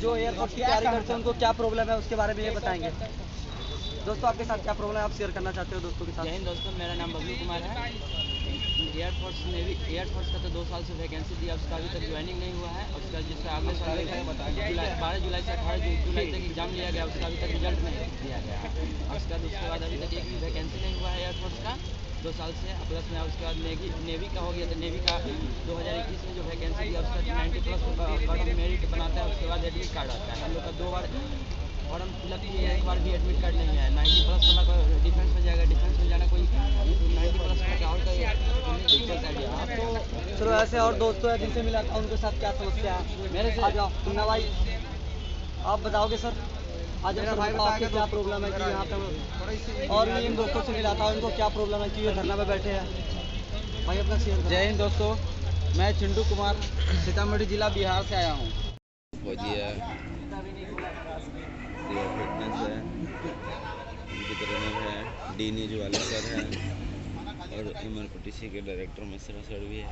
जो एयरफोर्स की तैयारी करते हैं उनको क्या प्रॉब्लम है उसके बारे में ये बताएंगे। दोस्तों आपके साथ क्या प्रॉब्लम है, आप शेयर करना चाहते हो दोस्तों के साथ? जय हिंद दोस्तों, मेरा नाम बबलू कुमार है। एयरफोर्स का तो 2 साल से वैकेंसी दिया, उसका अभी तक ज्वाइनिंग नहीं हुआ है। उसका जिसका अगले साल 12 जुलाई से 18 जुलाई तक एग्जाम लिया गया, उसका अभी तक रिजल्ट नहीं दिया गया है। उसके बाद अभी तक एक भी वैकेंसी नहीं हुआ है एयरफोर्स का 2 साल से। प्लस में उसके बाद नेवी का हो गया, तो नेवी का 2021 में जो वैकेंसी दिया उसका 90+ का मेरिट बनाता है। उसके बाद एडमिट कार्ड आता है। हम लोग का 2 बार फॉर्म फिलअप किए हैं, एक बार भी एडमिट कार्ड नहीं है। 90+ वाला का डिफेंस में जाएगा, डिफेंस में जाना कोई 90+ का और का चलता है। आप तो चलो ऐसे और दोस्तों है जिनसे मिला था उनके साथ क्या समस्या है, मेरे से आ जाओ। मुन्ना भाई आप बताओगे सर, आज भाई आपकी क्या प्रॉब्लम है कि यहाँ पे, और भी इन दोस्तों से मिला था उनको क्या प्रॉब्लम है कि ये धरना पे बैठे हैं। भाई अपना शेयर। जय हिंद दोस्तों, मैं चिंटू कुमार सीतामढ़ी जिला बिहार से आया हूँ। फिटनेस है, उनकी ट्रेनर है, डी न्यूज वाले सर है और MRPTC के डायरेक्टर मिश्रा सर भी है।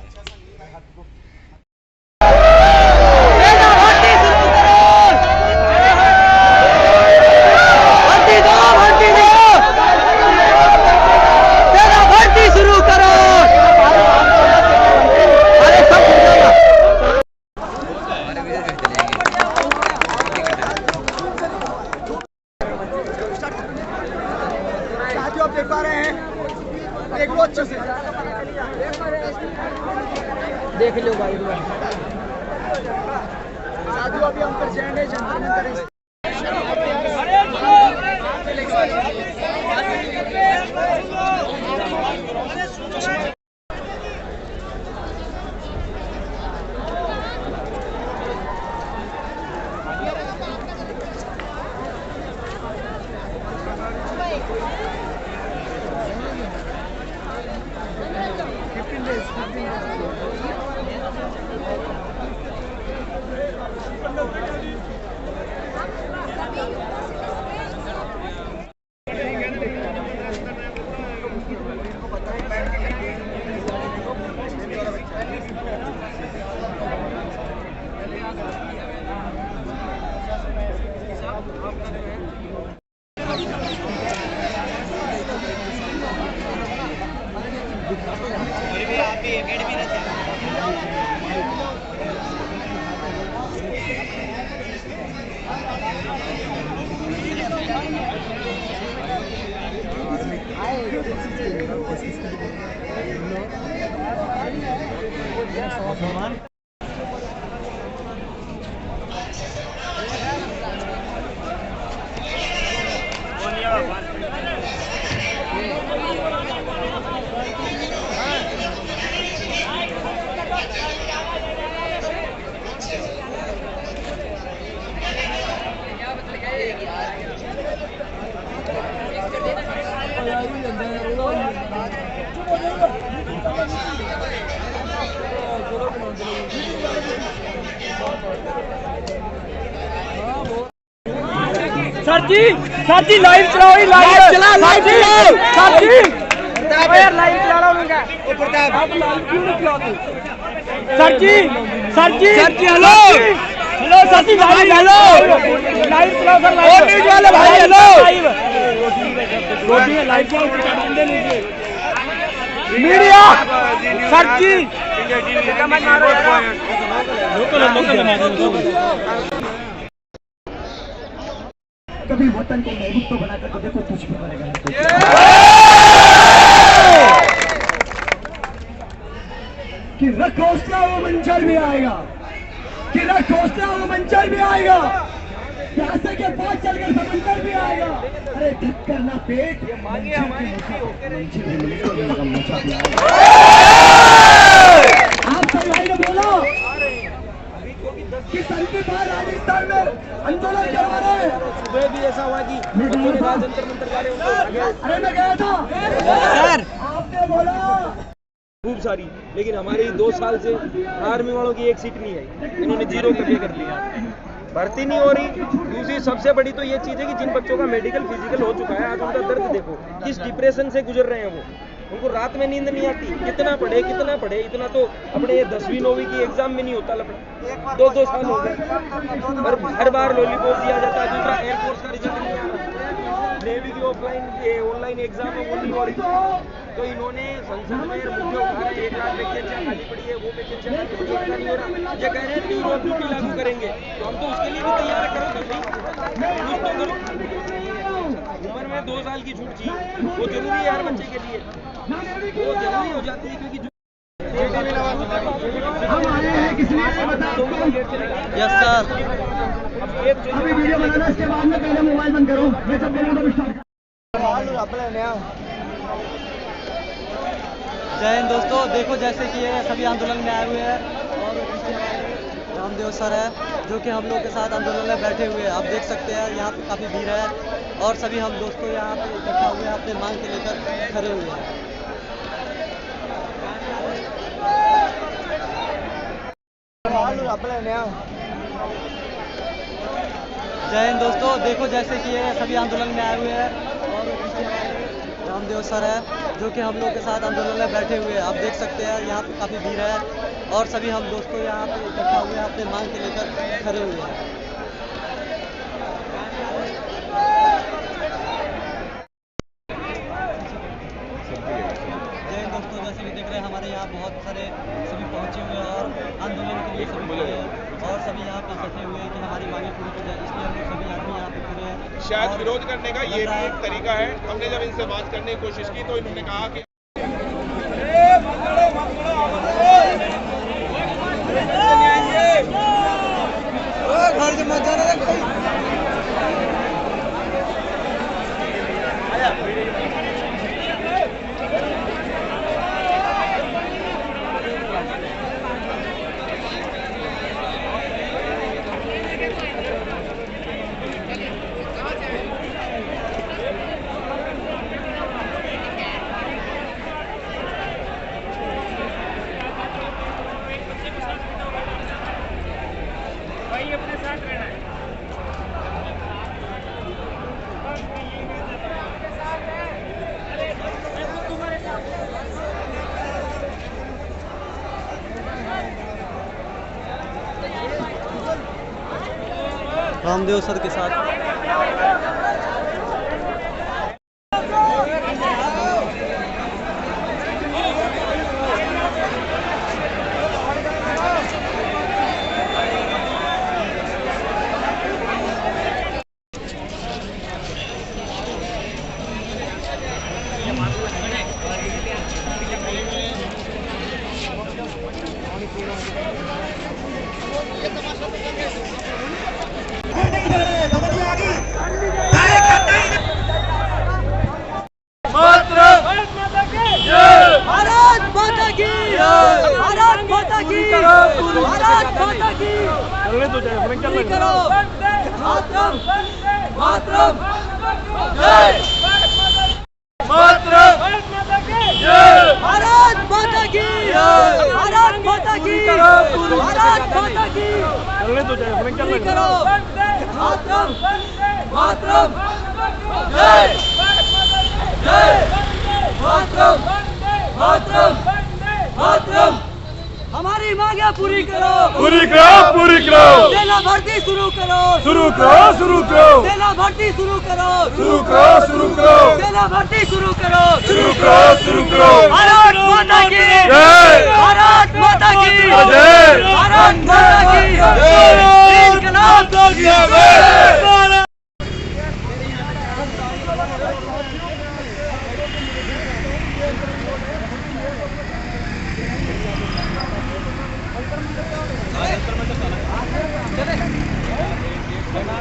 आप देख पा रहे हैं, देख लो अच्छे से, देख लो भाई। साथियों अभी हम कर जाएंगे जंतर मंतर। सर जी लाइव चलाओ, लाइव चला, लाइव चलाओ सर जी, यार लाइव चला रहा हूं उनका। आप लाइव क्यों नहीं चलाते सर जी? हेलो सर जी, लाइव चलाओ सर, लाइव न्यूज़ वाले भाई, हेलो लाइव मीडिया सर जी, कभी वतन को महबूब तो बनाकर तो देखो कुछ भी बनेगा। कि रखोसला वो मंजर भी आएगा, कि रखोसला वो मंजर भी आएगा, प्यासे के पास चलकर समंदर भी आएगा। अरे ढक्कर ना पेट, मंजर आप सब भाई ने बोला कि संत राजस्थान में आंदोलन करवा रहे हैं। सुबह भी ऐसा हुआ कि जंतर मंतर जा रहे। अरे मैं गया था सर, आपने बोला खूब सारी, लेकिन हमारे 2 साल से आर्मी वालों की एक सीट नहीं आई, इन्होंने 0 कब्जे कर लिया, भर्ती नहीं हो रही। दूसरी सबसे बड़ी तो ये चीज़ है कि जिन बच्चों का मेडिकल फिजिकल हो चुका है, आज उनका दर्द देखो, किस डिप्रेशन से गुजर रहे हैं वो। उनको रात में नींद नहीं आती, कितना पढ़े इतना तो अपने 10वीं 9वीं की एग्जाम में नहीं होता लफड़ा। 2 साल हो गए और हर बार लॉलीपॉप दिया जाता है। दूसरा एयरफोर्स का रिजल्ट नहीं आ रहा, नेवी की ऑनलाइन एग्जाम है वो नहीं हो रही। तो इन्होंने संसद में मुद्दे उठाए, 1 लाख वैकेंसियां खाली पड़ी है, वो वैकेंसियां नहीं हो रहा। ये कह रहे हैं कि रोज ड्यूटी लागू करेंगे, तो हम तो उसके लिए भी तैयार करो तो सही, कुछ तो करो। उम्र में 2 साल की छूट चाहिए, वो जरूरी है हर बच्चे के लिए, वो जरूरी हो जाती है क्योंकि हम आए हैं किस लिए बता दो। Yes sir. अभी वीडियो बनाना, इसके बाद में पहले मोबाइल बंद करो, मैं सब बोलूँगा तो स्टार्ट। जय हिंद दोस्तों, देखो जैसे कि ये सभी आंदोलन में आए हुए हैं और पीछे रामदेव सर है जो कि हम लोग के साथ आंदोलन में बैठे हुए हैं। आप देख सकते हैं यहाँ पे काफ़ी भीड़ है और सभी हम दोस्तों यहाँ पे इकट्ठा हुए हैं, अपने मांग के लेकर खड़े हुए हैं। जय हिंद दोस्तों, देखो जैसे कि ये सभी आंदोलन में आए हुए हैं और पीछे रामदेव सर है जो कि हम लोग के साथ आंदोलन में बैठे हुए हैं। आप देख सकते हैं यहाँ पे काफ़ी भीड़ है और सभी हम दोस्तों यहाँ पे इकट्ठा हुए हैं, अपने मांग के लेकर खड़े हुए हैं। जय हिंद दोस्तों, जैसे कि देख रहे हैं हमारे यहाँ बहुत सारे सभी पहुँचे हुए हैं और आंदोलन के लिए सभी खड़े हैं और सभी यहाँ पे इकट्ठे हुए हैं कि हमारी मांगें पूरी की जाए, इसलिए हम लोग सभी आदमी यहाँ पे खड़े हैं। शायद विरोध करने का ये भी एक तरीका है। हमने जब इनसे बात करने की कोशिश की तो इन्होंने कहा कि घर के मत जाना है। रामदेव सर के साथ हमारी मांगे पूरी करो, पूरी करो, पूरी करो। सेना भर्ती शुरू करो, शुरू करो, शुरू करो। सेना भर्ती शुरू करो, शुरू करो, शुरू करो। सेना भर्ती शुरू करो, शुरू करो, शुरू करो। भारत माता की जय, भारत माता की जय, भारत माता की जय। इनकलाब जिंदाबाद।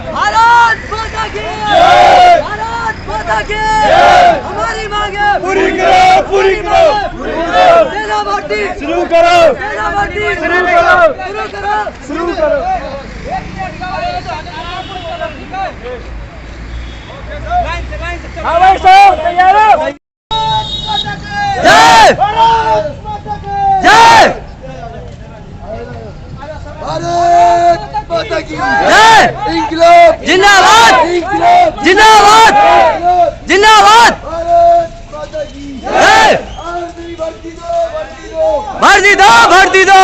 भारत माता की जय, भारत माता की जय। हमारी मांगे पूरी करो, पूरी करो, पूरी करो। सेना भर्ती शुरू करो, सेना भर्ती शुरू करो, शुरू करो, शुरू करो। हाँ भाई साहब तैयार हो? जय, जय, भारत माता की जय। इंकलाब जिंदाबाद, इंकलाब जिंदाबाद, जिंदाबाद। भारत माता की जय। भर्ती दो, भर्ती दो,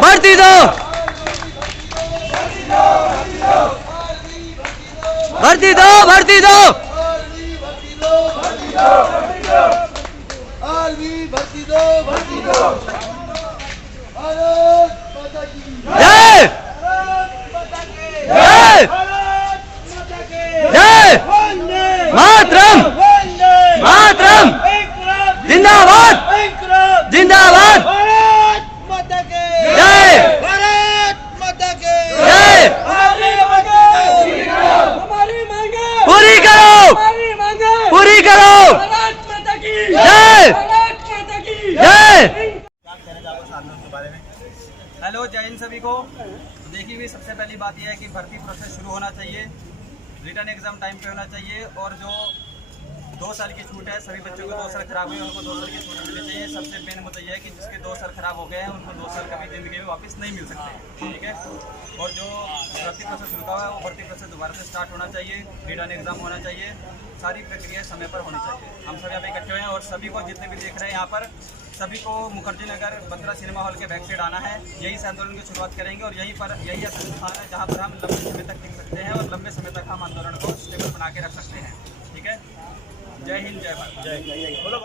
भर्ती दो, भर्ती दो, भर्ती दो, जय जय जय मातरम, मातरम, जिंदाबाद, जिंदाबाद, जय जय, पूरी करो, पूरी करो, जय जय। हेलो, जय हिंद सभी को। देखिए भी सबसे पहली बात यह है कि भर्ती प्रोसेस शुरू होना चाहिए, रिटर्न एग्जाम टाइम पे होना चाहिए और जो 2 साल की छूट है, सभी बच्चों को 2 साल खराब हुए उनको 2 साल की छूट मिलनी चाहिए। सबसे मेन मुद्दा यह है कि जिसके 2 साल खराब हो गए हैं उनको 2 साल कभी जिंदगी में वापस नहीं मिल सकते, ठीक है। और जो भर्ती प्रोसेस रुका हुआ है वो भर्ती प्रोसेस दोबारा से स्टार्ट होना चाहिए, रिटर्न एग्जाम होना चाहिए, सारी प्रक्रिया समय पर होनी चाहिए। हम सभी यहाँ इकट्ठे हुए हैं और सभी को जितने भी देख रहे हैं यहाँ पर सभी को मुखर्जी नगर बत्रा सिनेमा हॉल के बैक साइड आना है। यहीं से आंदोलन की शुरुआत करेंगे और यही स्थान है जहाँ पर हम लंबे समय तक टिक सकते हैं और लंबे समय तक हम आंदोलन को स्टेबल बना के रख सकते हैं, ठीक है। जय हिंद, जय भारत, जय बोलो।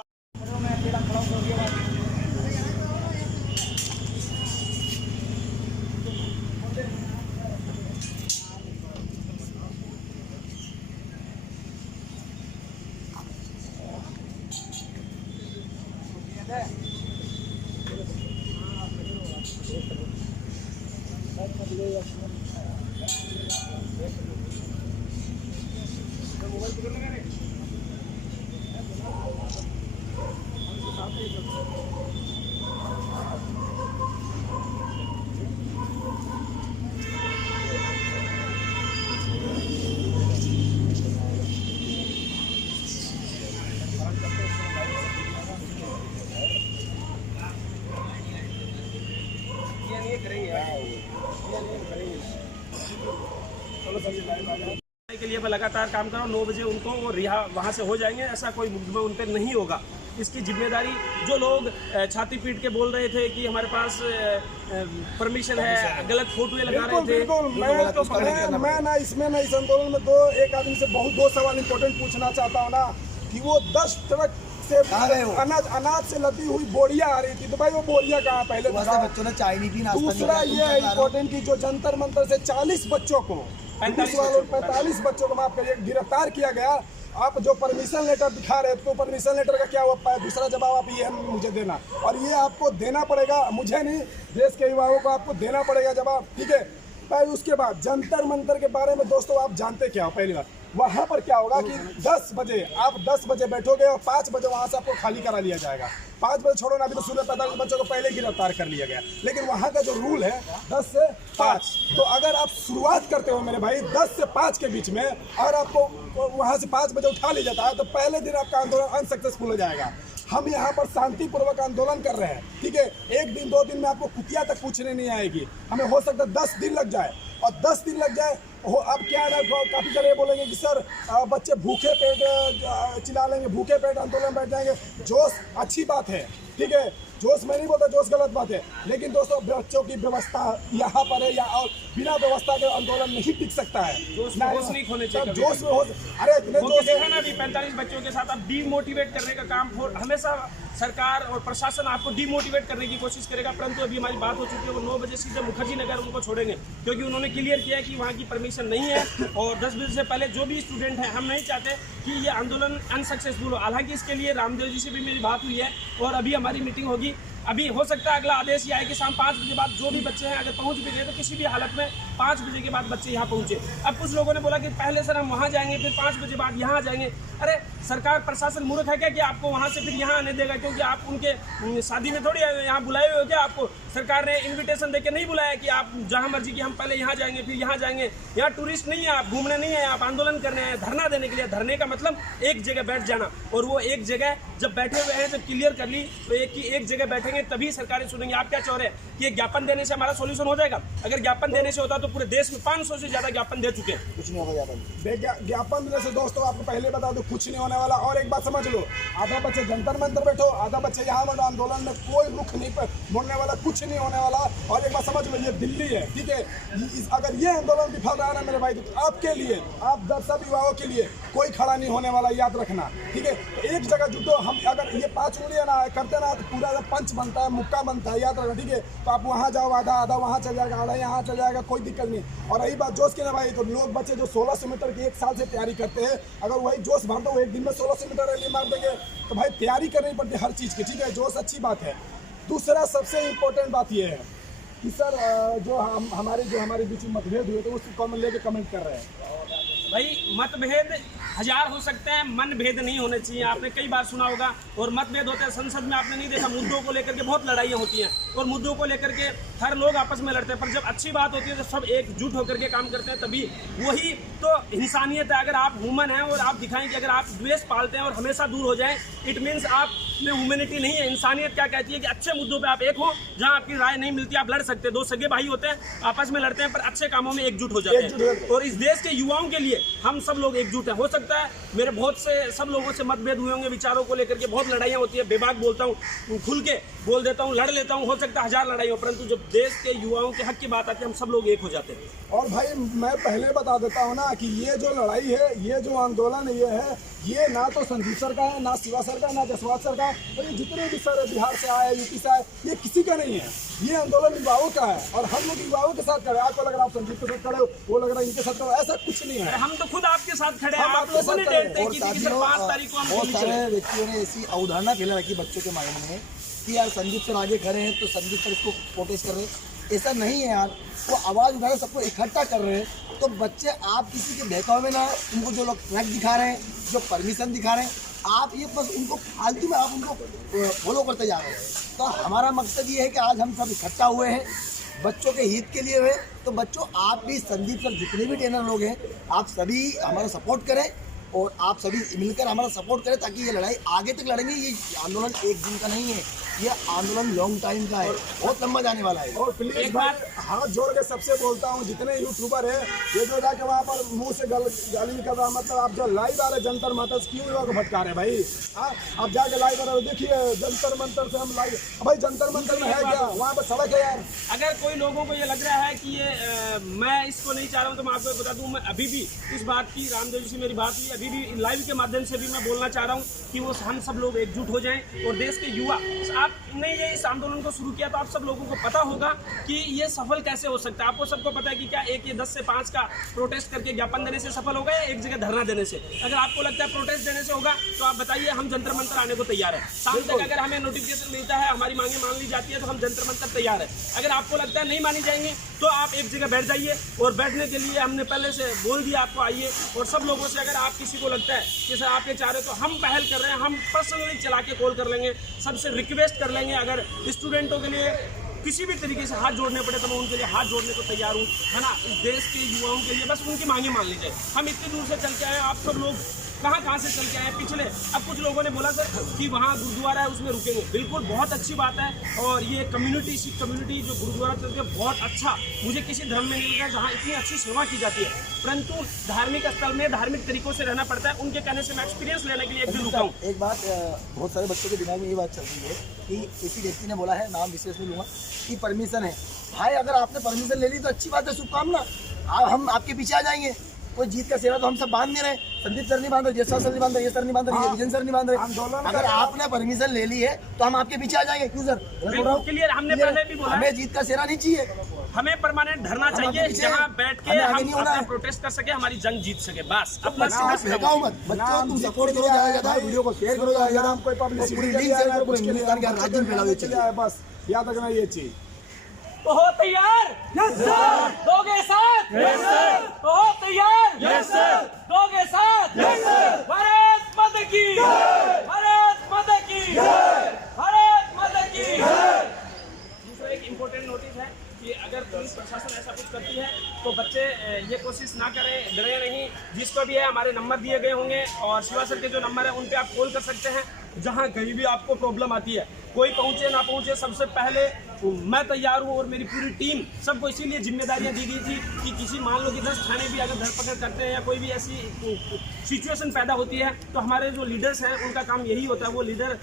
के लिए मैं लगातार काम कर रहा हूँ। 9 बजे उनको वो रिहा वहाँ से हो जाएंगे, ऐसा कोई मुकदमा उन पर नहीं होगा। इसकी जिम्मेदारी जो लोग छाती पीट के बोल रहे थे कि हमारे पास परमिशन है, गलत फोटो लगा रहे थे। मैं ना इसमें ना इस आंदोलन में एक आदमी से दो सवाल इम्पोर्टेंट पूछना चाहता हूँ ना कि वो 10 ट्रक से अनाज से लदी हुई बोरियां आ रही थी, तो भाई वो बोरियां कहाँ पहले बच्चों ने चाय नहीं पी। दूसरा ये है इम्पोर्टेंट की जो जंतर मंतर से 40 बच्चों को 45 बच्चों को माफ करिए गिरफ्तार किया गया। आप जो परमिशन लेटर दिखा रहे तो परमिशन लेटर का क्या हुआ? दूसरा जवाब आप ये मुझे देना, और ये आपको देना पड़ेगा, मुझे नहीं, देश के युवाओं को आपको देना पड़ेगा जवाब, ठीक है। उसके बाद जंतर मंतर के बारे में दोस्तों आप जानते क्या हो? पहली बात वहाँ पर क्या होगा कि 10 बजे आप 10 बजे बैठोगे और 5 बजे वहाँ से आपको खाली करा लिया जाएगा। 5 बजे छोड़ो ना, अभी तो सुबह 45 बच्चों को पहले गिरफ्तार कर लिया गया, लेकिन वहाँ का जो रूल है 10 से 5, तो अगर आप शुरुआत करते हो मेरे भाई 10 से 5 के बीच में और आपको वहाँ से 5 बजे उठा लिया जाता है तो पहले दिन आपका आंदोलन अनसक्सेसफुल हो जाएगा। हम यहाँ पर शांतिपूर्वक आंदोलन कर रहे हैं, ठीक है। 1 दिन 2 दिन में आपको कुतिया तक पूछने नहीं आएगी, हमें हो सकता है 10 दिन लग जाए, और 10 दिन लग जाए हो। अब क्या है ना, काफ़ी सारे बोलेंगे कि सर बच्चे भूखे पेट चिल्ला लेंगे, भूखे पेट आंदोलन बैठ जाएंगे। जोश अच्छी बात है, ठीक है, जोश मैं नहीं बोलता जोश गलत बात है, लेकिन दोस्तों बच्चों की व्यवस्था यहाँ पर है, या और बिना व्यवस्था के आंदोलन नहीं टिक सकता है। जोश नहीं खोने चाहिए, जोश में हो, अरे इतने जोश देखा ना अभी 45 बच्चों के साथ आप डीमोटिवेट करने का काम हमेशा सरकार और प्रशासन आपको डीमोटिवेट करने की कोशिश करेगा, परंतु अभी हमारी बात हो चुकी है, वो 9 बजे सीधे मुखर्जी नगर उनको छोड़ेंगे, क्योंकि उन्होंने क्लियर किया है कि वहाँ की परमिशन नहीं है और 10 बजे से पहले जो भी स्टूडेंट हैं, हम नहीं चाहते कि ये आंदोलन अनसक्सेसफुल हो। हालांकि इसके लिए रामदेव जी से भी मेरी बात हुई है और अभी हमारी मीटिंग होगी। अभी हो सकता है अगला आदेश ये आए कि शाम 5 बजे बाद जो भी बच्चे हैं अगर पहुंच भी गए तो किसी भी हालत में 5 बजे के बाद बच्चे यहाँ पहुंचे। अब कुछ लोगों ने बोला कि पहले सर हम वहाँ जाएंगे फिर 5 बजे बाद यहाँ आ जाएंगे। अरे सरकार प्रशासन मूर्ख है क्या कि आपको वहाँ से फिर यहाँ आने देगा? क्योंकि आप उनके शादी में थोड़ी यहाँ बुलाए हुए हो क्या? आपको सरकार ने इनविटेशन देके नहीं बुलाया कि आप जहां मर्जी की हम पहले यहाँ जाएंगे फिर यहाँ जाएंगे। यहाँ टूरिस्ट नहीं है, आप घूमने नहीं है, आप आंदोलन करने हैं, धरना देने के लिए। धरने का मतलब एक जगह बैठ जाना, और वो एक जगह जब बैठे हुए हैं, जब क्लियर कर ली तो एक जगह बैठेंगे तभी सरकारें सुनेंगे। आप क्या चाह रहे हैं कि ज्ञापन देने से हमारा सोल्यूशन हो जाएगा? अगर ज्ञापन देने से होता तो पूरे देश में 500 से ज्यादा ज्ञापन दे चुके हैं। कुछ नहीं होगा ज्ञापन देने से। दोस्तों आपको पहले बता दो कुछ नहीं होने वाला। और एक बात समझ लो, आधा बच्चे जंतर मंतर बैठो, आधा बच्चे यहाँ बैठो, आंदोलन में कोई रुख नहीं मोड़ने वाला, कुछ नहीं होने वाला। और एक बात समझ लो, ये दिल्ली है, ठीक है। अगर ये आंदोलन विफल रहा ना मेरे भाई, तो आपके लिए, आप सब युवाओं के लिए कोई खड़ा नहीं होने वाला, याद रखना, ठीक है। तो एक जगह जुटो। हम अगर ये 5 उंगलियां ना करते ना तो पूरा पंच बनता है, मुक्का बनता है, याद रखना, ठीक है। तो आप वहाँ जाओ, आधा वहाँ चल जाएगा, आधा यहाँ चल जाएगा, कोई दिक्कत नहीं। और रही बात जोश की ना भाई, तो लोग बच्चे जो 1600 मीटर की 1 साल से तैयारी करते हैं, अगर वही जोश भर दो, एक दिन में 1600 मीटर रैली मार देंगे, तो भाई तैयारी करनी पड़ती है हर चीज़ की, ठीक है। जोश अच्छी बात है। दूसरा सबसे इम्पोर्टेंट बात यह है कि सर जो हमारे बीच में मतभेद हुए तो उसको लेके कमेंट कर रहे हैं। भाई मतभेद हजार हो सकते हैं, मन भेद नहीं होने चाहिए। आपने कई बार सुना होगा। और मतभेद होते हैं संसद में, आपने नहीं देखा, मुद्दों को लेकर के बहुत लड़ाइयाँ होती हैं और मुद्दों को लेकर के हर लोग आपस में लड़ते हैं। पर जब अच्छी बात होती है तो सब एकजुट होकर के काम करते हैं, तभी वही तो इंसानियत है। अगर आप ह्यूमन हैं और आप दिखाएं कि अगर आप द्वेष पालते हैं और हमेशा दूर हो जाएं, इट मीन्स आप में ह्यूमैनिटी नहीं है। इंसानियत क्या कहती है कि अच्छे मुद्दों पे आप एक हो, जहां आपकी राय नहीं मिलती आप लड़ सकते हैं। 2 सगे भाई होते हैं, आपस में लड़ते हैं, पर अच्छे कामों में एकजुट हो जाते हैं। और इस देश के युवाओं के लिए हम सब लोग एकजुट हैं। हो सकता है मेरे बहुत से सब लोगों से मतभेद हुए होंगे विचारों को लेकर के, बहुत लड़ाइयाँ होती है, बेबाक बोलता हूँ, खुल के बोल देता हूँ, लड़ लेता हूँ, हो सकता है 1000 लड़ाई हो, परंतु जब देश के युवाओं के हक की बात आती है हम सब लोग एक हो जाते हैं। और भाई मैं पहले बता देता हूँ ना कि ये जो लड़ाई है, ये जो आंदोलन ये ना तो संदीप सर का है, ना शिवा सर का, ना जसवाल सर का, और ये जितने भी सर बिहार से आए, यूपी से आए, ये किसी का नहीं है। ये आंदोलन युवाओं का है और हम लोग युवाओं के साथ खड़े। आपको लग रहा है आप संदीप के साथ खड़े हो, वो लग रहा है इनके साथ खड़े हो, ऐसा कुछ नहीं है। हम तो खुद आपके साथ खड़े हैं। आप लोगों ने डेट तय की थी कि सर 5 तारीख को हम बहुत सारे व्यक्तियों ने ऐसी अवधारणा फैला रखी बच्चों के माइंड में कि यार संदीप सर आगे खड़े हैं तो संदीप सर इसको प्रोटेस्ट कर रहे हैं। ऐसा नहीं है यार, वो आवाज़ उठा रहे, सबको इकट्ठा कर रहे हैं। तो बच्चे आप किसी के बहकावे में ना, उनको जो लोग ट्रैक दिखा रहे हैं, जो परमिशन दिखा रहे हैं, आप ये बस उनको फालतू में आप उनको फॉलो करते जा रहे हैं। तो हमारा मकसद ये है कि आज हम सब इकट्ठा हुए हैं बच्चों के हित के लिए हुए। तो बच्चों आप भी संदीप सर जितने भी ट्रेनर लोग हैं, आप सभी हमारा सपोर्ट करें और आप सभी मिलकर हमारा सपोर्ट करें ताकि ये लड़ाई आगे तक लड़ेंगे। ये आंदोलन एक दिन का नहीं है, ये आंदोलन लॉन्ग टाइम का है, बहुत लंबा जाने वाला है। और प्लीज भाई हाथ जोड़ के सबसे बोलता हूँ, जितने यूट्यूबर है, ये जो जाके वहाँ पर मुंह से गाली निकल रहा, मतलब आप जो लाइव आ रहे जंतर मंतर क्यों युवा को भटका रहे भाई? हाँ, आप जाके लाइव आ रहे हो, देखिए जंतर मंतर से हम लाइव। भाई जंतर मंतर में है क्या? वहाँ पर सड़क है यार। अगर कोई लोगों को ये लग रहा है कि ये मैं इसको नहीं चाह रहा हूँ, तो मैं आपको बता दूँ, मैं अभी भी इस बात की, रामदेव जी से मेरी बात हुई, अभी भी लाइव के माध्यम से भी मैं बोलना चाह रहा हूँ कि वो हम सब लोग एकजुट हो जाएं। और देश के युवा, आपने ये इस आंदोलन को शुरू किया तो आप सब लोगों को पता होगा कि ये सफल कैसे हो सकता है। आपको सबको पता है कि क्या एक ये 10 से 5 का प्रोटेस्ट करके ज्ञापन देने से सफल होगा या एक जगह धरना देने से? अगर आपको लगता है प्रोटेस्ट देने से होगा तो आप बताइए, हम जंतर मंतर आने को तैयार है। शाम तक अगर हमें नोटिफिकेशन मिलता है, हमारी मांगे मान ली जाती है, तो हम जंतर मंतर तैयार है। अगर आपको लगता है नहीं मानी जाएंगे तो आप एक जगह बैठ जाइए। और बैठने के लिए हमने पहले से बोल दिया आपको, आइए। और सब लोगों से अगर आप किसी को लगता है कि सर आप ये चाह रहे हो, तो हम पहल कर रहे हैं, हम पर्सनली चला के कॉल कर लेंगे, सबसे रिक्वेस्ट कर लेंगे। अगर स्टूडेंटों के लिए किसी भी तरीके से हाथ जोड़ने पड़े तो मैं उनके लिए हाथ जोड़ने को तैयार हूँ, है ना। इस देश के युवाओं के लिए बस उनकी मांगे मान लीजिए। हम इतनी दूर से चल के आए, आप सब लोग कहाँ से चल के आए पिछले। अब कुछ लोगों ने बोला सर कि वहाँ गुरुद्वारा है उसमें रुकेंगे, बिल्कुल बहुत अच्छी बात है। और ये कम्युनिटी, सिख कम्युनिटी जो गुरुद्वारा चलती है, बहुत अच्छा, मुझे किसी धर्म में नहीं लगा जहाँ इतनी अच्छी सेवा की जाती है। परंतु धार्मिक स्थल में धार्मिक तरीकों से रहना पड़ता है। उनके कहने से मैं एक्सपीरियंस लेने के लिए एक दिन रुका हूँ। एक बात बहुत सारे बच्चों के दिमाग में ये बात चल रही है कि किसी व्यक्ति ने बोला है, नाम विशेष नहीं लूँगा, कि परमिशन है। भाई अगर आपने परमिशन ले ली तो अच्छी बात है, शुभकामना, हम आपके पीछे आ जाएंगे। कोई जीत का सेवा तो हम सब बांध नहीं रहे, संदीप सर नहीं बांध रहे, जयसवाल सर नहीं बांध रहे, ये सर नहीं बांध रहे, विजन सर नहीं बांध रहे। अगर आपने परमिशन ले ली है तो हम आपके पीछे आ जाएंगे। क्यों सर? क्लियर, हमने पहले भी बोला, हमें जीत का सेरा नहीं चाहिए, हमें परमानेंट धरना चाहिए जहाँ बैठ के हम अपना प्रोटेस्ट कर सके, हमारी जंग जीत सके, बस। अपना फेंकाओ मत बच्चों, तुम सपोर्ट करो ज्यादा ज्यादा, वीडियो को शेयर करो ज्यादा ज्यादा, कोई पब्लिसिटी राज्य में फैलाओ चाहिए, बस याद रखना ये चीज। तो हो तैयार? Yes sir. दोगे साथ? Yes sir. तो हो तैयार? Yes sir. दोगे साथ? Yes sir. भारत माता की जय, भारत माता की जय, भारत माता की जय। दूसरा एक इम्पोर्टेंट प्रशासन ऐसा कुछ करती है तो बच्चे ये कोशिश ना करें, डरे नहीं। जिसको भी है हमारे नंबर दिए गए होंगे और शिवा सर के जो नंबर है उन पे आप कॉल कर सकते हैं। जहाँ कहीं भी आपको प्रॉब्लम आती है, कोई पहुँचे ना पहुँचे, सबसे पहले मैं तैयार हूँ और मेरी पूरी टीम, सबको इसीलिए जिम्मेदारियां दी गई थी कि किसी मान लो कि 10 थाने भी अगर धरपकड़ करते हैं या कोई भी ऐसी सिचुएशन पैदा होती है तो हमारे जो लीडर्स हैं उनका काम यही होता है। वो लीडर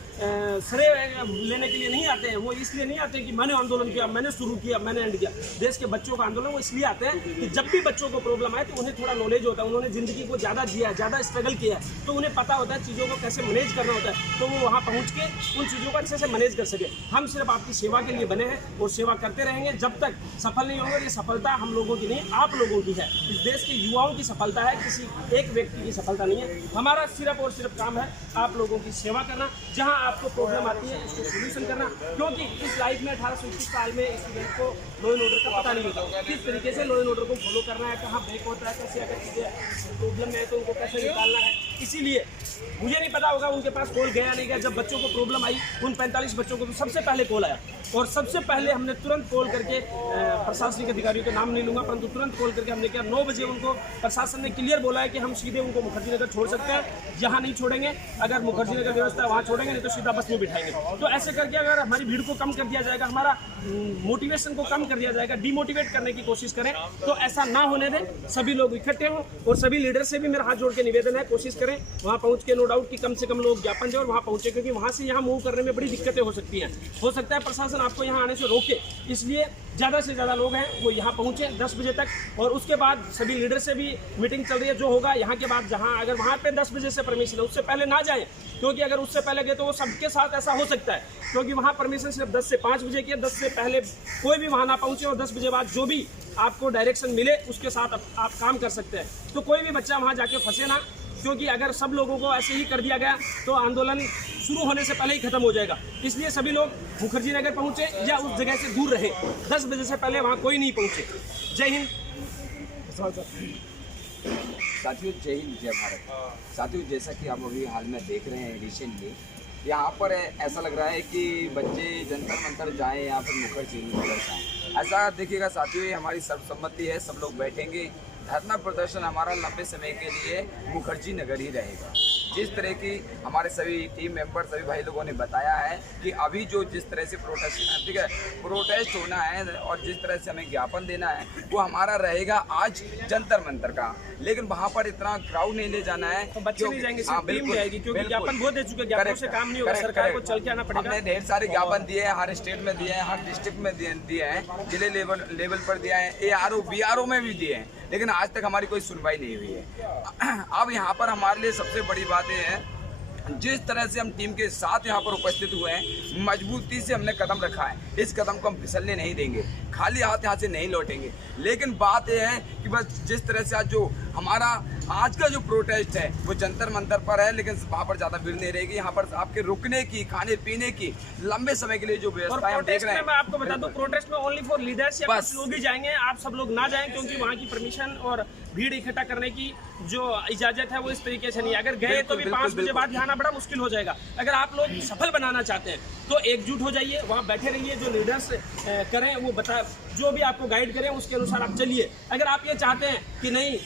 श्रेय लेने के लिए नहीं आते हैं, वो इसलिए नहीं आते कि मैंने आंदोलन किया, मैंने शुरू किया, मैंने एंड किया। देश के बच्चों का आंदोलन वो इसलिए आते हैं कि जब भी बच्चों को प्रॉब्लम आए तो उन्हें थोड़ा नॉलेज होता है, उन्होंने ज़िंदगी को ज़्यादा जिया, ज़्यादा स्ट्रगल किया है, तो उन्हें पता होता है चीज़ों को कैसे मैनेज करना होता है, तो वो वहाँ पहुँच के उन चीज़ों को अच्छे से मैनेज कर सके। हम सिर्फ आपकी सेवा के लिए बने हैं और सेवा करते रहेंगे जब तक सफल नहीं होंगे। ये सफलता हम लोगों की नहीं, आप लोगों की है। इस देश के युवाओं की सफलता है, किसी एक व्यक्ति की सफलता नहीं है। हमारा सिर्फ और सिर्फ काम है आप लोगों की सेवा करना। जहां आपको प्रॉब्लम आती है इसको सोल्यूशन करना, क्योंकि इस लाइफ में 1821 साल में स्टूडेंट को लॉ एंड ऑर्डर का पता नहीं होता, किस तरीके से लॉ एंड ऑर्डर को फॉलो करना है, कहाँ ब्रेक होता है, कैसे अगर चीज़ें प्रॉब्लम है तो उनको कैसे निकालना है। इसीलिए मुझे नहीं पता होगा उनके पास कॉल गया नहीं गया। जब बच्चों को प्रॉब्लम आई, उन 45 बच्चों को तो सबसे पहले कॉल आया और सबसे पहले हमने तुरंत कॉल करके, प्रशासनिक अधिकारियों का नाम नहीं लूँगा, परंतु तुरंत कॉल करके हमने किया। 9 बजे उनको प्रशासन ने क्लियर बोला है कि हम सीधे उनको मुखर्जी नगर छोड़ सकते हैं, यहाँ नहीं छोड़ेंगे। अगर मुखर्जी नगर व्यवस्था है वहाँ छोड़ेंगे, नहीं तो सीधा बस में बिठाएंगे। तो ऐसे करके अगर हमारी भीड़ को कम कर दिया जाएगा, हमारा मोटिवेशन को कम कर दिया जाएगा, डिमोटिवेट करने की कोशिश करें, तो ऐसा ना होने दें। सभी लोग इकट्ठे हों और सभी लीडर से भी मेरा हाथ जोड़ के निवेदन है, कोशिश करें वहाँ पहुँच के, नो डाउट कि कम से कम लोग ज्ञापन दें और वहाँ पहुँचे, क्योंकि वहाँ से यहाँ मूव करने में बड़ी दिक्कतें हो सकती हैं। हो सकता है प्रशासन आपको यहाँ आने से रोके, इसलिए ज़्यादा से ज़्यादा लोग हैं वो यहाँ पहुँचे 10 बजे तक। और उसके बाद सभी लीडर से भी मीटिंग चल रही है, जो होगा यहाँ के बाद, जहाँ अगर वहाँ पे 10 बजे से परमिशन है उससे पहले ना जाएं, क्योंकि अगर उससे पहले गए तो वो सबके साथ ऐसा हो सकता है, क्योंकि वहाँ परमिशन सिर्फ 10 से 5 बजे की है। 10 से पहले कोई भी वहाँ ना पहुँचे और 10 बजे बाद जो भी आपको डायरेक्शन मिले उसके साथ आप काम कर सकते हैं। तो कोई भी बच्चा वहाँ जाके फंसे ना, क्योंकि अगर सब लोगों को ऐसे ही कर दिया गया तो आंदोलन शुरू होने से पहले ही खत्म हो जाएगा। इसलिए सभी लोग मुखर्जी नगर पहुँचे या उस जगह से दूर रहे, 10 बजे से पहले वहाँ कोई नहीं पहुँचे। जय हिंद। साथियों, जय हिंद, जय भारत। साथियों, जैसा कि आप अभी हाल में देख रहे हैं, रिसेंटली यहाँ पर ऐसा लग रहा है कि बच्चे जंतर मंतर जाएं या फिर मुखर्जी नगर जाएं। ऐसा देखिएगा साथियों, ये हमारी सर्वसम्मति है, सब लोग बैठेंगे। धरना प्रदर्शन हमारा लंबे समय के लिए मुखर्जी नगर ही रहेगा। जिस तरह की हमारे सभी टीम मेंबर, सभी भाई लोगों ने बताया है कि अभी जो जिस तरह से प्रोटेस्ट होना है और जिस तरह से हमें ज्ञापन देना है वो हमारा रहेगा आज जंतर मंतर का। लेकिन वहाँ पर इतना क्राउड नहीं ले जाना है, तो बच्चे नहीं जाएंगे, सिर्फ टीम जाएगी, क्योंकि ज्ञापन बहुत दे चुके हैं, ज्ञापन से काम नहीं होगा, सरकार को चल के आना पड़ेगा। हमने ढेर सारे ज्ञापन दिए हैं, हर स्टेट में दिए हैं, हर डिस्ट्रिक्ट में दिए हैं, जिले लेवल पर दिया है, ARO BRO में भी दिए हैं, लेकिन आज तक हमारी कोई सुनवाई नहीं हुई है। अब यहाँ पर हमारे लिए सबसे बड़ी बात यह है, जिस तरह से हम टीम के साथ यहाँ पर उपस्थित हुए हैं, मजबूती से हमने कदम रखा है। इस कदम को हम फिसलने नहीं देंगे, खाली हाथ यहाँ से नहीं लौटेंगे। लेकिन बात यह है कि बस जिस तरह से आज जो हमारा आज का जो प्रोटेस्ट है वो जंतर मंतर पर है, लेकिन वहाँ पर ज़्यादा भीड़ नहीं रहेगी। यहाँ पर आपके रुकने की, खाने पीने की, लंबे समय के लिए जो व्यवस्था हम देख रहे हैं। मैं आपको बता दूं, प्रोटेस्ट में ओनली फॉर लीडर्स या कुछ लोग ही जाएंगे, आप सब लोग ना जाएं, क्योंकि वहाँ की परमिशन और भीड़ इकट्ठा करने की जो इजाजत है वो इस तरीके से नहीं है। अगर गए तो भी 5 बजे बाद यहाँ आना बड़ा मुश्किल हो जाएगा। अगर आप लोग सफल बनाना चाहते हैं तो एकजुट हो जाइए, वहाँ बैठे रहिए, जो लीडर्स करें वो बता, जो भी आपको गाइड करें उसके अनुसार आप चलिए। अगर आप ये चाहते हैं कि नहीं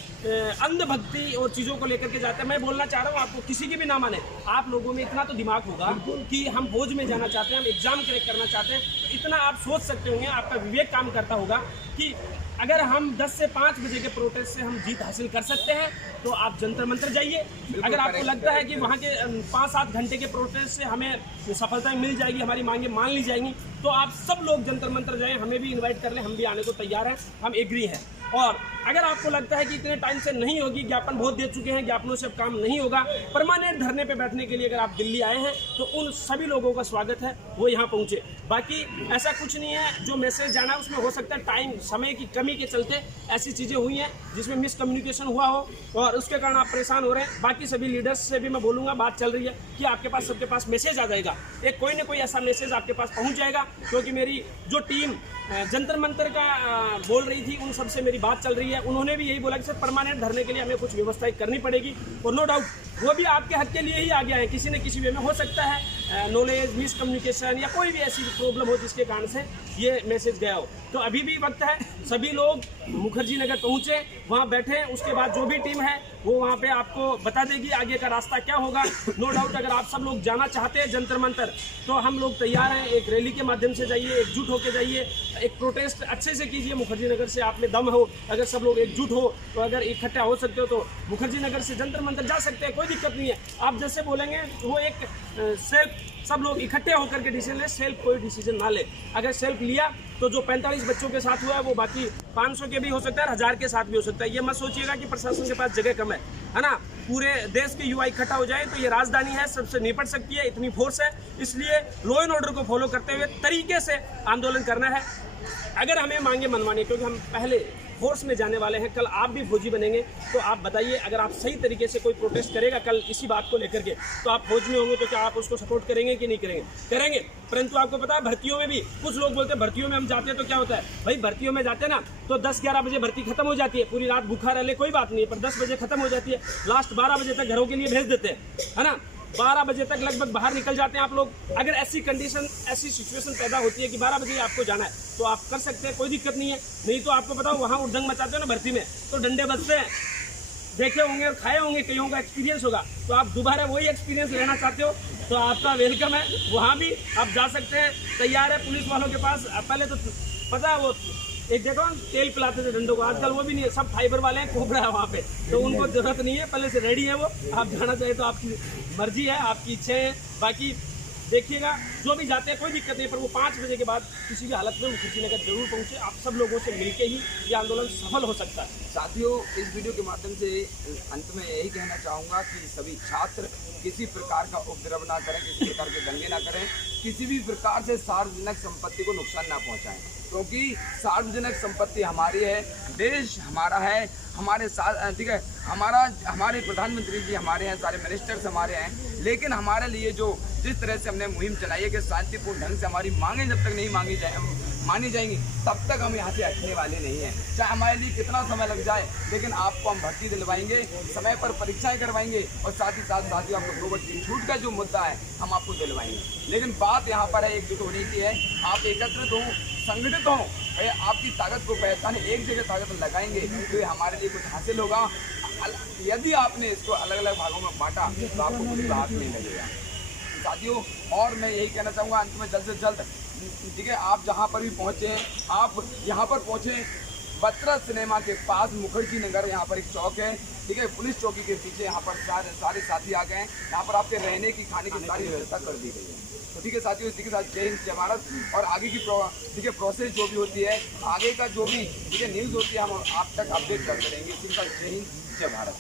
अंधभक्ति और चीज़ों को लेकर के जाते हैं, मैं बोलना चाह रहा हूँ आपको, किसी की भी ना माने, आप लोगों में इतना तो दिमाग होगा कि हम फौज में जाना चाहते हैं, हम एग्जाम क्रैक करना चाहते हैं, इतना आप सोच सकते होंगे, आपका विवेक काम करता होगा कि अगर हम 10 से 5 बजे के प्रोटेस्ट से हम जीत हासिल कर सकते हैं तो आप जंतर मंतर जाइए। अगर आपको लगता है कि वहाँ के 5-7 घंटे के प्रोटेस्ट से हमें सफलता मिल जाएगी, हमारी मांगे मान ली जाएंगी, तो आप सब लोग जंतर मंतर जाएं, हमें भी इनवाइट कर लें, हम भी आने को तैयार हैं, हम एग्री हैं। और अगर आपको लगता है कि इतने टाइम से नहीं होगी, ज्ञापन बहुत दे चुके हैं, ज्ञापनों से अब काम नहीं होगा, परमानेंट धरने पे बैठने के लिए अगर आप दिल्ली आए हैं तो उन सभी लोगों का स्वागत है, वो यहाँ पहुँचे। बाकी ऐसा कुछ नहीं है, जो मैसेज जाना है उसमें हो सकता है टाइम, समय की कमी के चलते ऐसी चीज़ें हुई हैं जिसमें मिसकम्युनिकेशन हुआ हो और उसके कारण आप परेशान हो रहे हैं। बाकी सभी लीडर्स से भी मैं बोलूँगा, बात चल रही है कि आपके पास, सबके पास मैसेज आ जाएगा, एक कोई ना कोई ऐसा मैसेज आपके पास पहुँच जाएगा, क्योंकि मेरी जो टीम जंतर मंतर का बोल रही थी उन सबसे मेरी बात चल रही है। उन्होंने भी यही बोला कि सर परमानेंट धरने के लिए हमें कुछ व्यवस्थाएं करनी पड़ेगी, और नो डाउट वो भी आपके हक के लिए ही आ गया है, किसी न किसी वे में हो सकता है नॉलेज, मिसकम्युनिकेशन या कोई भी ऐसी प्रॉब्लम हो जिसके कारण से ये मैसेज गया हो। तो अभी भी वक्त है, सभी लोग मुखर्जी नगर पहुँचे, वहाँ बैठे, उसके बाद जो भी टीम है वो वहाँ पे आपको बता देगी आगे का रास्ता क्या होगा। नो डाउट अगर आप सब लोग जाना चाहते हैं जंतर मंतर तो हम लोग तैयार हैं। एक रैली के माध्यम से जाइए, एकजुट होकर जाइए, एक प्रोटेस्ट अच्छे से कीजिए। मुखर्जी नगर से आप में दम हो, अगर सब लोग एकजुट हो तो अगर इकट्ठा हो सकते हो तो मुखर्जी नगर से जंतर मंतर जा सकते हैं, कोई दिक्कत नहीं है। आप जैसे बोलेंगे वो एक सेल्फ, सब लोग इकट्ठे होकर के डिसीजन ले, सेल्फ कोई डिसीजन ना ले। अगर सेल्फ लिया तो जो 45 बच्चों के साथ हुआ है वो बाकी 500 के भी हो सकता है, 1000 के साथ भी हो सकता है। ये मत सोचिएगा कि प्रशासन के पास जगह कम है ना। पूरे देश के युवा इकट्ठा हो जाए तो ये राजधानी है, सबसे निपट सकती है, इतनी फोर्स है। इसलिए लॉ एंड ऑर्डर को फॉलो करते हुए तरीके से आंदोलन करना है। अगर हमें मांगे मनवानी, क्योंकि हम पहले फोर्स में जाने वाले हैं, कल आप भी फौजी बनेंगे, तो आप बताइए अगर आप सही तरीके से कोई प्रोटेस्ट करेगा कल इसी बात को लेकर के, तो आप फौज में होंगे तो क्या आप उसको सपोर्ट करेंगे कि नहीं करेंगे? करेंगे। परंतु आपको पता है भर्तियों में भी कुछ लोग बोलते हैं भर्तियों में हम जाते हैं तो क्या होता है। भाई भर्तियों में जाते हैं ना तो 10-11 बजे भर्ती खत्म हो जाती है, पूरी रात भूखा रह ले कोई बात नहीं है, पर 10 बजे खत्म हो जाती है, लास्ट 12 बजे तक घरों के लिए भेज देते हैं, है ना। 12 बजे तक लगभग बाहर निकल जाते हैं आप लोग। अगर ऐसी कंडीशन, ऐसी सिचुएशन पैदा होती है कि 12 बजे आपको जाना है तो आप कर सकते हैं, कोई दिक्कत नहीं है। नहीं तो आपको बताओ वहाँ उड़दंग मचाते हो ना भर्ती में तो डंडे बजते हैं, देखे होंगे और खाए होंगे, कईयों का एक्सपीरियंस होगा। तो आप दोबारा वही एक्सपीरियंस लेना चाहते हो तो आपका वेलकम है, वहाँ भी आप जा सकते हैं, तैयार है पुलिस वालों के पास। पहले तो पता है वो एक देखो तेल पिलाते थे डंडों को, आजकल वो भी नहीं है, सब फाइबर वाले हैं, कोबरा है वहाँ पे, तो उनको जरूरत नहीं है, पहले से रेडी है वो। आप जाना चाहिए तो आपकी मर्जी है, आपकी इच्छा है। बाकी देखिएगा जो भी जाते हैं कोई दिक्कत नहीं, पर वो 5 बजे के बाद किसी भी हालत में मुखर्जी नगर जरूर पहुँचे। आप सब लोगों से मिलके ही ये आंदोलन सफल हो सकता है। साथियों, इस वीडियो के माध्यम से अंत में यही कहना चाहूँगा कि सभी छात्र किसी प्रकार का उपद्रव ना करें, किसी प्रकार के दंगे ना करें, किसी भी प्रकार से सार्वजनिक संपत्ति को नुकसान ना पहुँचाएं, क्योंकि सार्वजनिक संपत्ति हमारी है, देश हमारा है, हमारे साथ, ठीक है, हमारे प्रधानमंत्री जी हमारे हैं, सारे मिनिस्टर्स हमारे हैं। लेकिन हमारे लिए जो जिस तरह से हमने मुहिम चलाई है कि शांतिपूर्ण ढंग से हमारी मांगें जब तक नहीं मानी जाएंगी तब तक हम यहाँ से हटने वाले नहीं हैं, चाहे हमारे लिए कितना समय लग जाए। लेकिन आपको हम भर्ती दिलवाएंगे, समय पर परीक्षाएं करवाएंगे और साथ ही साथ साथियों आपको 2 बच्चे छूट का जो मुद्दा है हम आपको दिलवाएंगे। लेकिन बात यहाँ पर है एकजुट होने की है, आप एकत्रित हों, संगठित हों, आपकी ताकत को पहचाने, एक जगह ताकत लगाएंगे तो ये हमारे लिए कुछ हासिल होगा। यदि आपने इसको अलग अलग भागों में बांटा तो आपको कुछ हाथ नहीं लगेगा साथियों। और मैं यही कहना चाहूँगा अंत में जल्द से जल्द, ठीक है, आप जहाँ पर भी पहुँचे हैं, आप यहाँ पर पहुँचे बत्रा सिनेमा के पास मुखर्जी नगर, यहाँ पर एक चौक है, ठीक है, पुलिस चौकी के पीछे यहाँ पर सारे साथी आ गए हैं। यहाँ पर आपके रहने की, खाने की सारी व्यवस्था कर दी गई है। तो ठीक है साथियों, इसी के साथ जय हिंद जय भारत। और आगे की ठीक है प्रोसेस जो भी होती है, आगे का जो भी ठीक है न्यूज़ होती है, हम आप तक अपडेट करते रहेंगे। इसी के साथ जय हिंद जय भारत।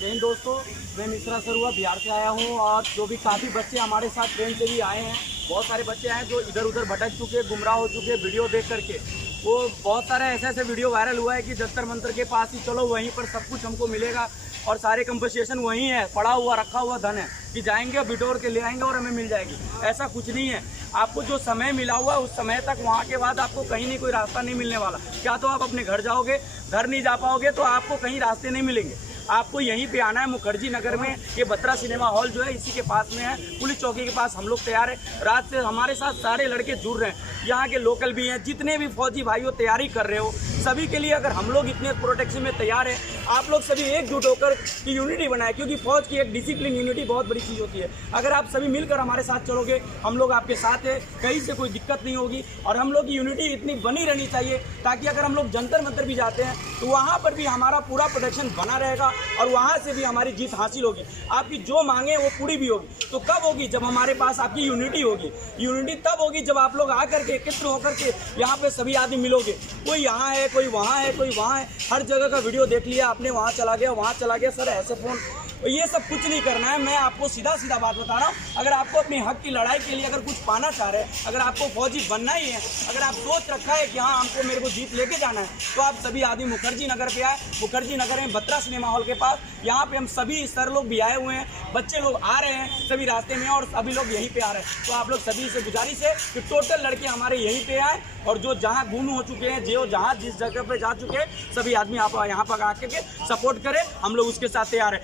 जय हिंद दोस्तों, मैं मिश्रा सरुआ बिहार से आया हूँ और जो भी काफ़ी बच्चे हमारे साथ ट्रेन से भी आए हैं, बहुत सारे बच्चे हैं जो इधर उधर भटक चुके, गुमराह हो चुके वीडियो देख करके। वो बहुत सारे ऐसे वीडियो वायरल हुआ है कि जंतर मंतर के पास ही चलो, वहीं पर सब कुछ हमको मिलेगा और सारे कंपनसेशन वहीं है, पड़ा हुआ रखा हुआ धन है कि जाएंगे बिटोर के ले आएंगे और हमें मिल जाएगी। ऐसा कुछ नहीं है। आपको जो समय मिला हुआ है उस समय तक, वहाँ के बाद आपको कहीं नहीं कोई रास्ता नहीं मिलने वाला। क्या तो आप अपने घर जाओगे, घर नहीं जा पाओगे तो आपको कहीं रास्ते नहीं मिलेंगे। आपको यहीं पे आना है मुखर्जी नगर में, ये बत्रा सिनेमा हॉल जो है इसी के पास में है, पुलिस चौकी के पास। हम लोग तैयार हैं, रात से हमारे साथ सारे लड़के जुड़ रहे हैं, यहाँ के लोकल भी हैं, जितने भी फौजी भाइयों तैयारी कर रहे हो सभी के लिए। अगर हम लोग इतने प्रोटेक्शन में तैयार हैं, आप लोग सभी एकजुट होकर की यूनिटी बनाए, क्योंकि फौज की एक डिसिप्लिन यूनिटी बहुत बड़ी चीज़ होती है। अगर आप सभी मिलकर हमारे साथ चलोगे, हम लोग आपके साथ हैं, कहीं से कोई दिक्कत नहीं होगी। और हम लोग की यूनिटी इतनी बनी रहनी चाहिए ताकि अगर हम लोग जंतर मंतर भी जाते हैं तो वहाँ पर भी हमारा पूरा प्रोटेक्शन बना रहेगा और वहाँ से भी हमारी जीत हासिल होगी। आपकी जो मांगे वो पूरी भी होगी। तो कब होगी? जब हमारे पास आपकी यूनिटी होगी। यूनिटी तब होगी जब आप लोग आकर के एकत्र होकर के यहाँ पे सभी आदमी मिलोगे। कोई यहाँ है, कोई वहाँ है, कोई वहाँ है, हर जगह का वीडियो देख लिया आपने, वहाँ चला गया, वहाँ चला गया, सर ऐसे फ़ोन, ये सब कुछ नहीं करना है। मैं आपको सीधा सीधा बात बता रहा हूँ, अगर आपको अपने हक की लड़ाई के लिए अगर कुछ पाना चाह रहे हैं, अगर आपको फौजी बनना ही है, अगर आप सोच रखा है कि हाँ हमको मेरे को जीत लेके जाना है, तो आप सभी आदमी मुखर्जी नगर पे आए। मुखर्जी नगर में बत्रा सिनेमा हॉल के पास, यहाँ पे हम सभी सर लोग भी आए हुए हैं, बच्चे लोग आ रहे हैं सभी रास्ते में और सभी लोग यहीं पे आ रहे हैं। तो आप लोग सभी से गुजारिश है कि टोटल लड़के हमारे यहीं पे आए और जो जहाँ गुम हो चुके हैं, जो जहाँ जिस जगह पे जा चुके हैं, सभी आदमी आप यहाँ पर आके के सपोर्ट करें। हम लोग उसके साथ तैयार है।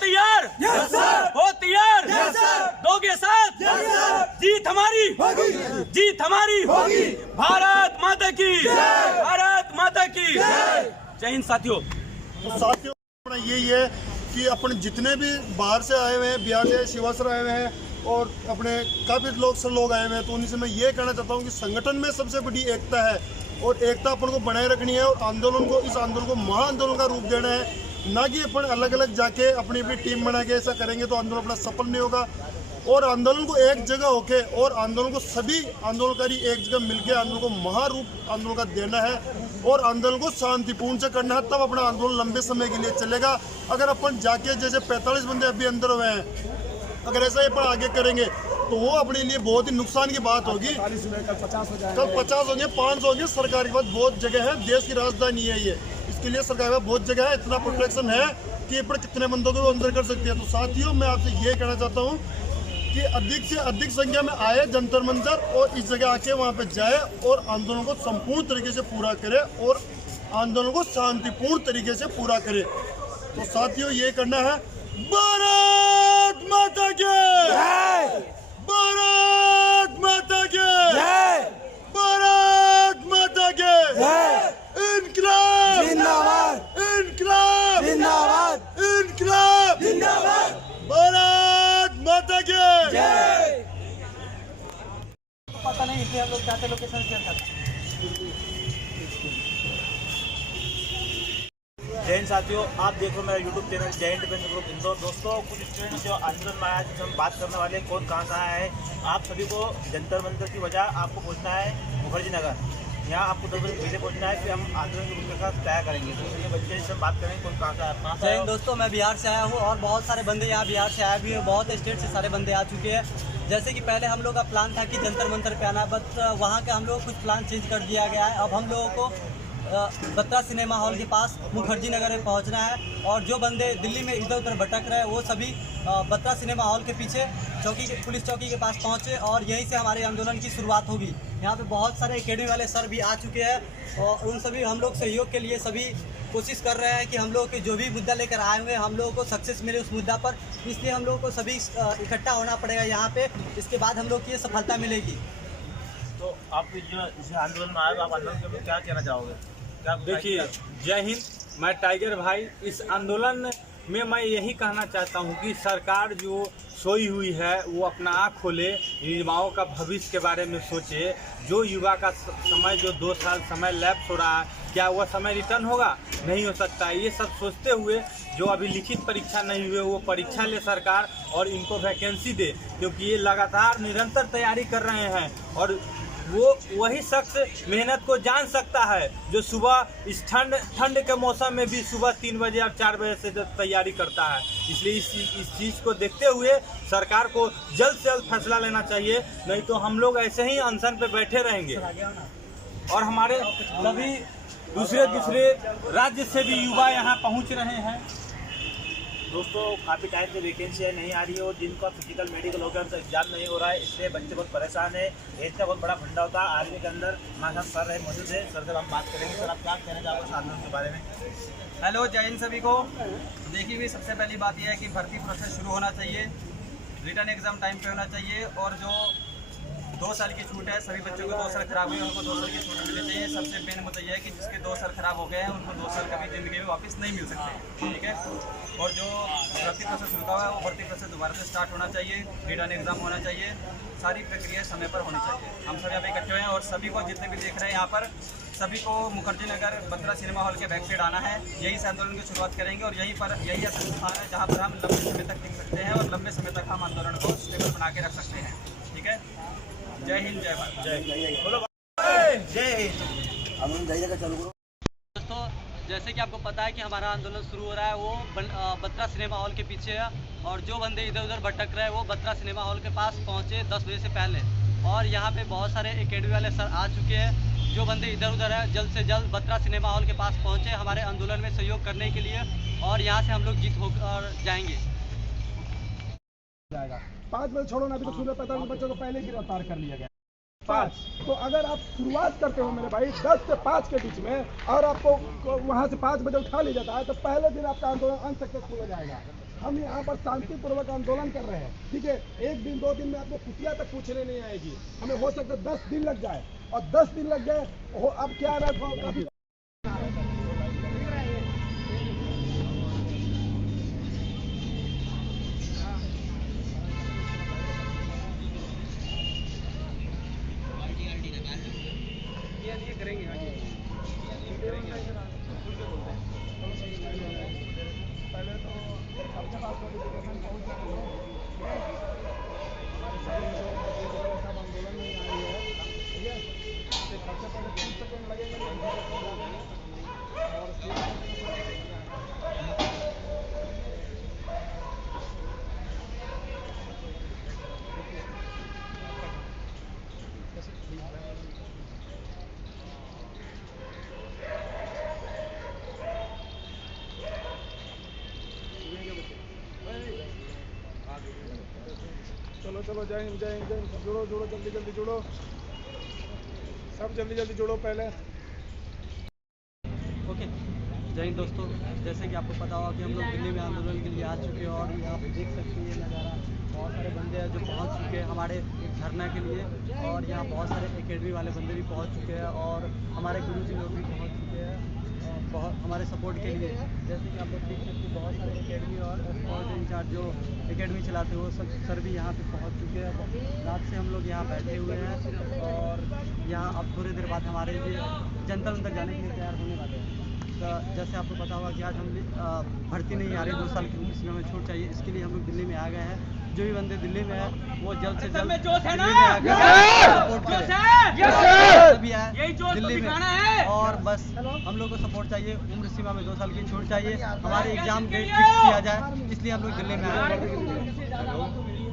तैयार? हो तैयार? दोगे साथ? जीत हमारी, जीत हमारी। भारत माता की, भारत माता की जय हिंद साथियों। तो साथियों अपना यही है कि अपने जितने भी बाहर से आए हुए हैं, बिहार से, शिवा से आए हुए हैं और अपने काफ़ी लोग आए हुए हैं, तो उन्हीं से मैं ये कहना चाहता हूँ कि संगठन में सबसे बड़ी एकता है और एकता अपन को बनाए रखनी है और आंदोलन को, इस आंदोलन को महाआंदोलन का रूप देना है, ना कि अपन अलग अलग जाके अपनी अपनी टीम बना के ऐसा करेंगे तो आंदोलन अपना सफल नहीं होगा। और आंदोलन को एक जगह होके और आंदोलन को सभी आंदोलनकारी एक जगह मिलकर आंदोलन को महारूप आंदोलन का देना है और आंदोलन को शांतिपूर्ण से करना है, तब अपना आंदोलन लंबे समय के लिए चलेगा। अगर अपन जाके जैसे 45 बंदे अभी अंदर हुए हैं, अगर ऐसा ही अपन आगे करेंगे तो वो अपने लिए बहुत ही नुकसान की बात होगी। कल 50 होंगे, 500 होंगे। सरकार के पास बहुत जगह है, देश की राजधानी है ये, इसके लिए सरकार के पास बहुत जगह है, इतना प्रोटेक्शन है कि पर कितने बंदों को अंदर कर सकते हैं। तो साथियों मैं आपसे ये कहना चाहता हूँ कि अधिक से अधिक संख्या में आए जंतर मंतर और इस जगह आके वहाँ पे जाए और आंदोलन को संपूर्ण तरीके से पूरा करे और आंदोलन को शांतिपूर्ण तरीके से पूरा करे। तो साथियों ये करना है। भारत माता की जय, भारत माता की जय, भारत माता की जय। इनकलाब जिंदाबाद, इनकलाब जिंदाबाद, इनकलाब जिंदाबाद, भारत माता की जय। पता नहीं इसलिए हम लोग चाहते लोकेशन शेयर करना। जय हिंद साथियों, आप देख रहे हो मेरा यूट्यूब चैनल जय हिंद डिफेंस ग्रुप इंदौर। दोस्तों कुछ स्टूडेंट जो आंदोलन में आया जिससे हम बात करने वाले कौन कहाँ से आया है। आप सभी को जंतर मंतर की वजह आपको पहुँचना है मुखर्जी नगर, यहाँ आपको 10 बजे पहले पहुँचना है, फिर हम आंदोलन के ग्रुप के साथ तय करेंगे। तो चलिए बच्चे से हम बात करेंगे कौन कहाँ से आया। जय हिंद दोस्तों, मैं बिहार से आया हूँ और बहुत सारे बंदे यहाँ बिहार से आए भी हैं, बहुत स्टेट से सारे बंदे आ चुके हैं। जैसे कि पहले हम लोग का प्लान था कि जंतर मंतर पे आना, बट वहाँ के हम लोग कुछ प्लान चेंज कर दिया गया है। अब हम लोगों को बत्रा सिनेमा हॉल के पास मुखर्जी नगर में पहुंचना है और जो बंदे दिल्ली में इधर उधर भटक रहे हैं वो सभी बत्रा सिनेमा हॉल के पीछे पुलिस चौकी के पास पहुंचे और यहीं से हमारे आंदोलन की शुरुआत होगी। यहाँ पे बहुत सारे एकेडमी वाले सर भी आ चुके हैं और उन सभी हम लोग सहयोग के लिए सभी कोशिश कर रहे हैं कि हम लोग के जो भी मुद्दा लेकर आए हुए हैं हम लोगों को सक्सेस मिले उस मुद्दा पर, इसलिए हम लोगों को सभी इकट्ठा होना पड़ेगा यहाँ पे, इसके बाद हम लोग की ये सफलता मिलेगी। तो आप जो इस आंदोलन में आए हो, आप आंदोलन में क्या कहना चाहोगे? देखिए जय हिंद, मैं टाइगर भाई। इस आंदोलन में मैं यही कहना चाहता हूं कि सरकार जो सोई हुई है वो अपना आँख खोले, युवाओं का भविष्य के बारे में सोचे। जो युवा का समय जो 2 साल समय लैप्स हो रहा है, क्या वह समय रिटर्न होगा? नहीं हो सकता है। ये सब सोचते हुए जो अभी लिखित परीक्षा नहीं हुए वो परीक्षा ले सरकार और इनको वैकेंसी दे, क्योंकि ये लगातार निरंतर तैयारी कर रहे हैं और वो वही शख्स मेहनत को जान सकता है जो सुबह इस ठंड के मौसम में भी सुबह 3 बजे और 4 बजे से तैयारी करता है। इसलिए इस चीज़ को देखते हुए सरकार को जल्द से जल्द फैसला लेना चाहिए, नहीं तो हम लोग ऐसे ही अनशन पे बैठे रहेंगे। और हमारे सभी दूसरे राज्य से भी युवा यहाँ पहुँच रहे हैं। दोस्तों काफ़ी टाइम से वैकेंसी नहीं आ रही है और जिनका फिजिकल मेडिकल हो गया उनका एग्जाम नहीं हो रहा है, इसलिए बच्चे बहुत परेशान है। एज का बहुत बड़ा फंडा होता है आर्मी के अंदर। हमारे साथ सर है मौजूद है, सर से हम बात करेंगे। सर आप क्या कहना चाहोगे आंदोलन के बारे में? हेलो, जय हिंद सभी को। देखिए भी सबसे पहली बात यह है कि भर्ती प्रोसेस शुरू होना चाहिए, रिटर्न एग्जाम टाइम पे होना चाहिए और जो 2 साल की छूट है, सभी बच्चों को 2 साल खराब हुए उनको 2 साल की छूट मिलनी चाहिए। सबसे मेन मुद्दा यह है कि जिसके 2 साल खराब हो गए हैं उनको 2 साल कभी ज़िंदगी में वापस नहीं मिल सकते, ठीक है। और जो भर्ती प्रोसेस रुका हुआ है वो भर्ती प्रोसेस दोबारा से स्टार्ट होना चाहिए, रिटर्न एग्जाम होना चाहिए, सारी प्रक्रिया समय पर होनी चाहिए। हम सभी अभी इकट्ठे हुए हैं और सभी को जितने भी देख रहे हैं यहाँ पर, सभी को मुखर्जी नगर बत्रा सिनेमा हॉल के बैक साइड आना है। यहीं से आंदोलन की शुरुआत करेंगे और यही ऐसा स्थान है जहाँ पर हम लंबे समय तक टिक सकते हैं और लंबे समय तक हम आंदोलन को स्टेबल बना के रख सकते हैं, ठीक है। जय हिंद, जय भारत, जय हिंद। दोस्तों जैसे कि आपको पता है कि हमारा आंदोलन शुरू हो रहा है वो बत्रा सिनेमा हॉल के पीछे है और जो बंदे इधर उधर भटक रहे हैं वो बत्रा सिनेमा हॉल के पास पहुँचे 10 बजे से पहले और यहाँ पे बहुत सारे एकेडमी वाले सर आ चुके हैं। जो बंदे इधर उधर है जल्द से जल्द बत्रा सिनेमा हॉल के पास पहुँचे हमारे आंदोलन में सहयोग करने के लिए और यहाँ से हम लोग जीत होकर जाएंगे। 5 बजे छोड़ो ना, अभी तो सुबह 45 बच्चों को पहले गिरफ्तार कर लिया गया। 5 तो अगर आप शुरुआत करते हो मेरे भाई 10 से 5 के बीच में और आपको वहाँ से 5 बजे उठा लिया जाता है तो पहले दिन आपका आंदोलन अनसक्सेसफुल हो जाएगा। हम यहाँ पर शांतिपूर्वक आंदोलन कर रहे हैं, ठीक है। 1 दिन 2 दिन में आपको कुतिया तक पूछने नहीं आएगी, हमें हो सकता है 10 दिन लग जाए, और 10 दिन लग जाए अब क्या है ना, काफी चलो चलो, जय हिंद जय हिंद जय हिंद। जुड़ो जुड़ो, जल्दी जल्दी जुड़ो, सब जल्दी जल्दी जुड़ो पहले। ओके, जय हिंद दोस्तों। जैसे कि आपको पता होगा कि हम लोग दिल्ली में आंदोलन के लिए आ चुके हैं, और यहाँ पे देख सकते हैं ये नज़ारा, बहुत सारे बंदे हैं जो पहुँच चुके हैं हमारे धरना के लिए, और यहाँ बहुत सारे एकेडमी वाले बंदे भी पहुँच चुके हैं, और हमारे गुरुजी लोग भी पहुँच चुके हैं बहुत हमारे सपोर्ट के लिए। जैसे कि आप लोग देख सकते हैं बहुत सारे एकेडमी और स्पोर्ट इंचार्ज जो एकेडमी चलाते हैं वो सब सर भी यहाँ पे पहुँच चुके हैं। रात से हम लोग यहाँ बैठे हुए हैं, और यहाँ अब थोड़ी देर बाद हमारे लिए जनता मंदिर जाने के लिए तैयार होने वाले हैं। तो जैसे आपको पता होगा कि आज हम भर्ती नहीं आ रही, 2 साल की उम्र सीमा में छूट चाहिए, इसके लिए हम लोग दिल्ली में आ गए हैं। जो भी बंदे दिल्ली में है वो जल्द से जल्द दिल्ली में आकर सपोर्ट करें, सभी आए दिल्ली में, और बस हम लोग को सपोर्ट चाहिए। उम्र सीमा में 2 साल की छूट चाहिए, हमारे एग्जाम डेट फिक्स किया जाए, इसलिए हम लोग दिल्ली में आए।